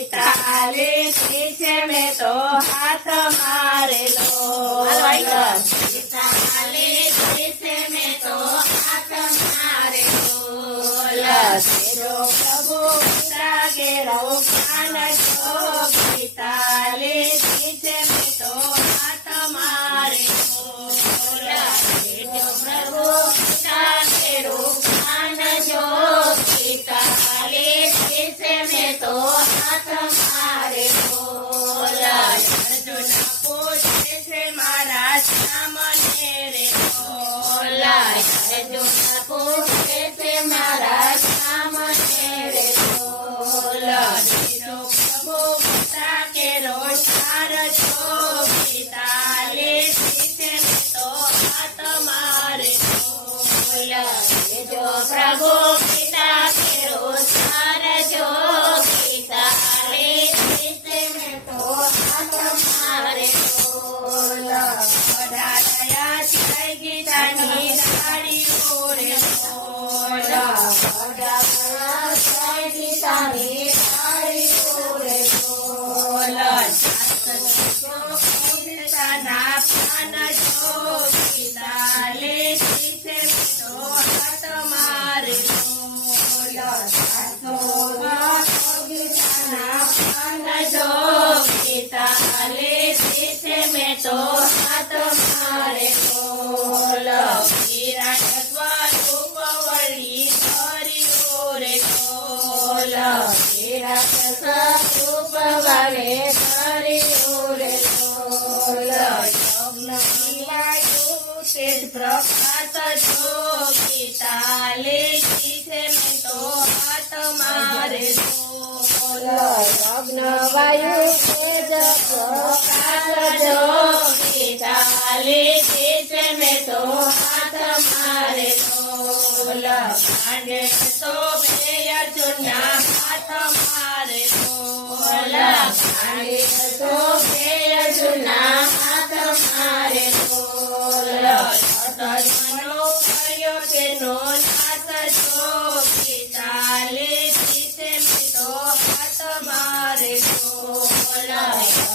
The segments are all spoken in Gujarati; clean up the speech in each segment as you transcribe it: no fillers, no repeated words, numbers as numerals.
પિતાલી પીછે મેં તો હાથ મારેલો પિતાલી પીછે મેં તો હાથ મારેલો તેરો પ્રભુ પિતા કેરો જ્ઞાન જો પિતાલી પીછે મેં તો હાથ મારેલો પ્રભુ પિતા કેરો જ્ઞાન જો પિતાલી પીછે મેં તો હાથ મારેલો અર્જુન પૂછે છે મારા સામને રે અર્જુન પૂછે છે મારા સામને રે પ્રભુ પિતા કેરો ચાર છો પિતાલી પીછે મેં તો હાથ મારેલો જો પ્રભુ પિતા કેરો ચાર જો પિતાલી પીછે મેં તો હાથ મારેલો દયા જય ગીતાની ડાળીઓ રે જય ગીતાની ડાળીઓ રે ના પાન જો પિતાલી પીછે મેં તો હાથ મારેલો ગીતાના પાન જો પિતાલી પીછે મેં તો હાથ મારેલો વિરાટ સ્વરૂપ વળી ધર્યો રે વિરાટ સ્વરૂપ વળે ધર્યો રે તેજ પ્રકાશ જો પિતાલી પીછે મેં તો હાથ મારેલો વાયુ તેજ પ્રકાશ જો પિતાલી પીછે મેં તો હાથ મારેલો પાંડે તો બે અર્જુનના હાથ મારેલો પાંડે તો બે અર્જુનના હાથ મારેલો ધર્મનો કર્યો તેનો નાશ જો પિતાલી પીછે મેં તો હાથ મારેલો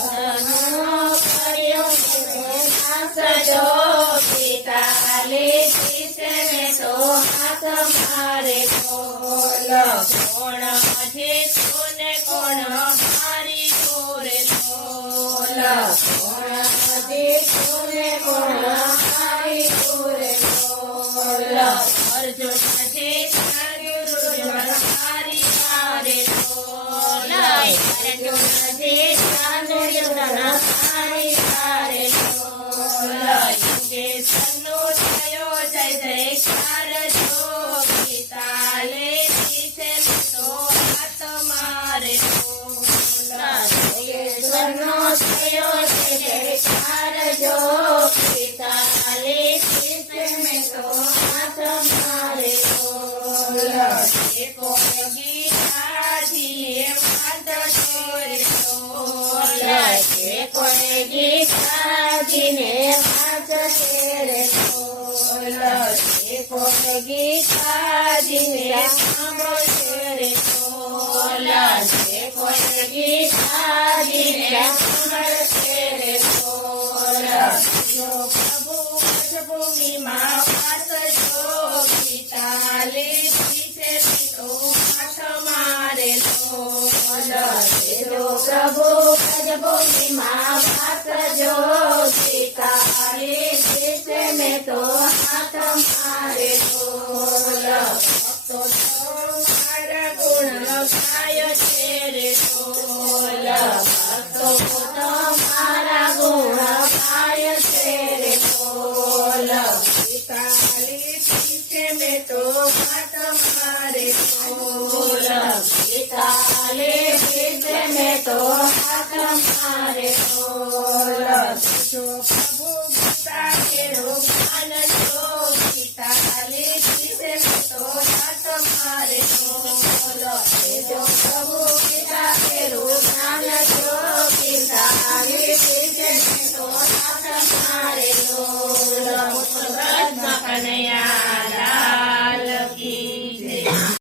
ધર્મનો કર્યો તેનો નાશ જો પિતાલી પીછે મેં તો હાથ મારેલો કોણ જીતું ને કોણ હારી દોરેલો કોણ જીતું ને કોણ હારી દોરેલો અર્જુન જીત્યું હારી હારેલો અર્જુન જીત્યું હારી હારેલો યુગેશનો થયો જય જયકાર જો પિતાલી પીછે મેં તો હાથ મારેલો યુગેશનો થયો જય જયકાર જો પિતાલી પીછે મેં તો હાથ મારેલો એકો ગીતાજીએ માત છોડ્યો એકો ગીતાજીને માત છેડ્યો એકો ગીતાજીને સાંભળશે રે એકો ગીતાજીને સાંભળશે રે પ્રભુ ભૂમિમાં વાત જો પિતાલી પીછે મેં તો હાથ મારેલો પ્રભુ ભૂમિમાં વાત જો પિતાલી પીછે મેં તો હાથ મારેલો ભક્તો મારા ગુણ ગાય છે રે ભક્તો મારા ગુણ ગાય છે રે પિતાલી પીછે મેં તો હાથ મારેલો પિતાલી પીછે મેં તો હાથ મારેલો